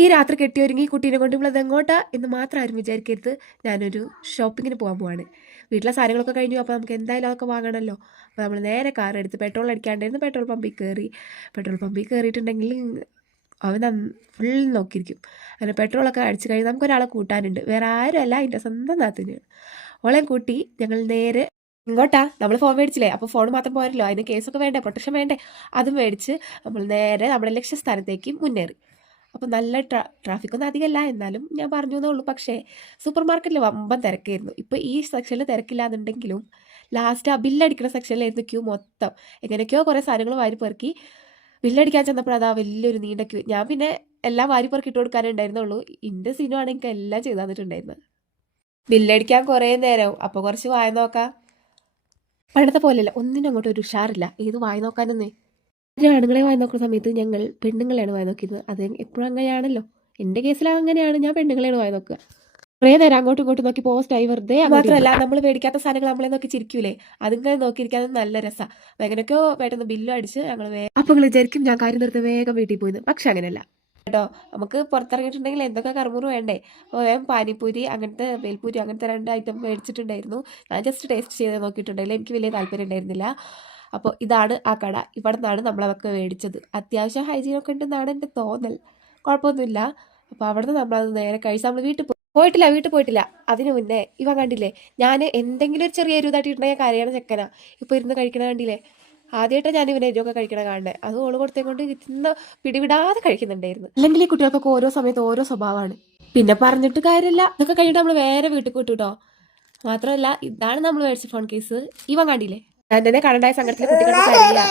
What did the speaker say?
ഈ രാത്രി കെട്ടിയൊരുങ്ങി കുട്ടീനെ കൊണ്ട് ഇവളത് എങ്ങോട്ടാ എന്ന് മാത്രം ആരും വിചാരിക്കരുത്. ഞാനൊരു ഷോപ്പിങ്ങിന് പോകാൻ പോവാണ്. വീട്ടിലെ സാധനങ്ങളൊക്കെ കഴിഞ്ഞു. അപ്പോൾ നമുക്ക് എന്തായാലും അതൊക്കെ വാങ്ങണമല്ലോ അപ്പോൾ നമ്മൾ നേരെ കാർ എടുത്ത് പെട്രോൾ അടിക്കാണ്ടായിരുന്നു പെട്രോൾ പമ്പിൽ കയറി പെട്രോൾ പമ്പിൽ കയറിയിട്ടുണ്ടെങ്കിൽ അവൻ ഫുൾ നോക്കിയിരിക്കും. അങ്ങനെ പെട്രോളൊക്കെ അടിച്ച് കഴിഞ്ഞ് നമുക്കൊരാളെ കൂട്ടാനുണ്ട്. വേറെ ആരുമല്ല എന്റെ സ്വന്തം നാത്തിനാണ് ഓളെ കൂട്ടി ഞങ്ങൾ നേരെ ഇങ്ങോട്ടാ. നമ്മൾ ഫോൺ മേടിച്ചില്ലേ? അപ്പോൾ ഫോൺ മാത്രം പോരല്ലോ. അതിന് കേസൊക്കെ വേണ്ടേ? പ്രൊട്ടക്ഷൻ വേണ്ടേ? അതും മേടിച്ച് നമ്മൾ നേരെ നമ്മുടെ ലക്ഷ്യസ്ഥാനത്തേക്ക് മുന്നേറി. അപ്പോൾ നല്ല ട്രാ ട്രാഫിക്കൊന്നും അധികമല്ല എന്നാലും ഞാൻ പറഞ്ഞു എന്നേ ഉള്ളൂ. പക്ഷേ സൂപ്പർ മാർക്കറ്റിൽ വമ്പൻ തിരക്കായിരുന്നു. ഇപ്പോൾ ഈ സെക്ഷനിൽ തിരക്കില്ലാന്നുണ്ടെങ്കിലും ലാസ്റ്റ് ആ ബില്ലടിക്കുന്ന സെക്ഷനിലായിരുന്നു ക്യൂ മൊത്തം. എങ്ങനെയൊക്കെയോ കുറേ സാധനങ്ങൾ വാരി പെറുക്കി ബില്ലടിക്കാൻ ചെന്നപ്പോൾ അതാ വലിയൊരു നീണ്ട ക്യൂ ഞാൻ പിന്നെ എല്ലാം വാരി പെറുക്കി ഇട്ട് കൊടുക്കാനേ ഉണ്ടായിരുന്നുള്ളൂ. ഇന്റെ സീനും ആണെങ്കിൽ എല്ലാം ചെയ്തു തന്നിട്ടുണ്ടായിരുന്നു. ബില്ലടിക്കാൻ കുറേ നേരം അപ്പോൾ കുറച്ച് വായ നോക്കാം. പണ്ടത്തെ പോലെയല്ല. ഒന്നിനും അങ്ങോട്ട് ഒരു ഉഷാറില്ല. ഏത് വായി നോക്കാനൊന്നേ? ആണുങ്ങളെ വായി നോക്കുന്ന സമയത്ത് ഞങ്ങൾ പെണ്ണുങ്ങളെയാണ് വായി നോക്കിയിരുന്നത്. അത് എപ്പോഴും അങ്ങനെയാണല്ലോ. എന്റെ കേസിൽ അങ്ങനെയാണ്. ഞാൻ പെണ്ണുങ്ങളെയാണ് വായി നോക്കുക. കുറേ നേരം അങ്ങോട്ടും ഇങ്ങോട്ടും നോക്കി പോസ്റ്റ് ആയി വെറുതെ മാത്രമല്ല നമ്മൾ മേടിക്കാത്ത സാധനങ്ങൾ നമ്മളെ നോക്കി ചിരിക്കൂലേ? അതിങ്ങനെ നോക്കിയിരിക്കാൻ നല്ല രസമാണ് അപ്പോൾ എങ്ങനെയൊക്കെയോ പെട്ടെന്ന് ബില്ലും അടിച്ച് ഞങ്ങൾ അപ്പൊ വിചാരിക്കും ഞാൻ കാര്യം നിർത്തി വേഗം വീട്ടിൽ പോയിരുന്നു പക്ഷെ അങ്ങനെയല്ല. കേട്ടോ. നമുക്ക് പുറത്തിറങ്ങിയിട്ടുണ്ടെങ്കിൽ എന്തൊക്കെ കറുമുറു വേണ്ടേ? അപ്പോൾ വേഗം പാനിപ്പൂരി അങ്ങനത്തെ വേൽപ്പൂരി അങ്ങനത്തെ രണ്ട് ഐറ്റം മേടിച്ചിട്ടുണ്ടായിരുന്നു. ഞാൻ ജസ്റ്റ് ടേസ്റ്റ് ചെയ്ത് നോക്കിയിട്ടുണ്ടായില്ല എനിക്ക് വലിയ താല്പര്യം ഉണ്ടായിരുന്നില്ല. അപ്പോൾ ഇതാണ് ആ കട. ഇവിടെ നിന്നാണ് നമ്മളതൊക്കെ മേടിച്ചത്. അത്യാവശ്യം ഹൈജീനൊക്കെ ഉണ്ടെന്നാണ് എന്റെ തോന്നൽ. കുഴപ്പമൊന്നുമില്ല. അപ്പോൾ അവിടെ നമ്മളത് നേരെ കഴിച്ച് നമ്മൾ വീട്ടിൽ പോയി പോയിട്ടില്ല വീട്ടിൽ പോയിട്ടില്ല. അതിന് മുന്നേ ഇവ കണ്ടില്ലേ? ഞാൻ എന്തെങ്കിലും ഒരു ചെറിയ എരുതാട്ടിട്ടുണ്ടെങ്കിൽ കരയണ ചെക്കനാ. ഇപ്പോൾ ഇരുന്ന് കഴിക്കണ കണ്ടില്ലേ? ആദ്യമായിട്ട് ഞാൻ ഇവനെ എരിവൊക്കെ കഴിക്കണ കാണേ അത് ഓൾ കൊടുത്തേ കൊണ്ട് ഇന്ന് പിടിവിടാതെ കഴിക്കുന്നുണ്ടായിരുന്നു. അല്ലെങ്കിൽ ഈ കുട്ടികൾക്കൊക്കെ ഓരോ സമയത്ത് ഓരോ സ്വഭാവമാണ് പിന്നെ പറഞ്ഞിട്ട് കാര്യമില്ല. ഇതൊക്കെ കഴിഞ്ഞിട്ട് നമ്മൾ വേറെ വീട്ടിൽ കൂട്ടു കേട്ടോ മാത്രമല്ല ഇതാണ് നമ്മൾ മേടിച്ച ഫോൺ കേസ് ഇവൻ കണ്ടില്ലേ? ഞാൻ തന്നെ കണ്ടായ സങ്കടത്തിൽ കുട്ടികളുടെ കരയില്ല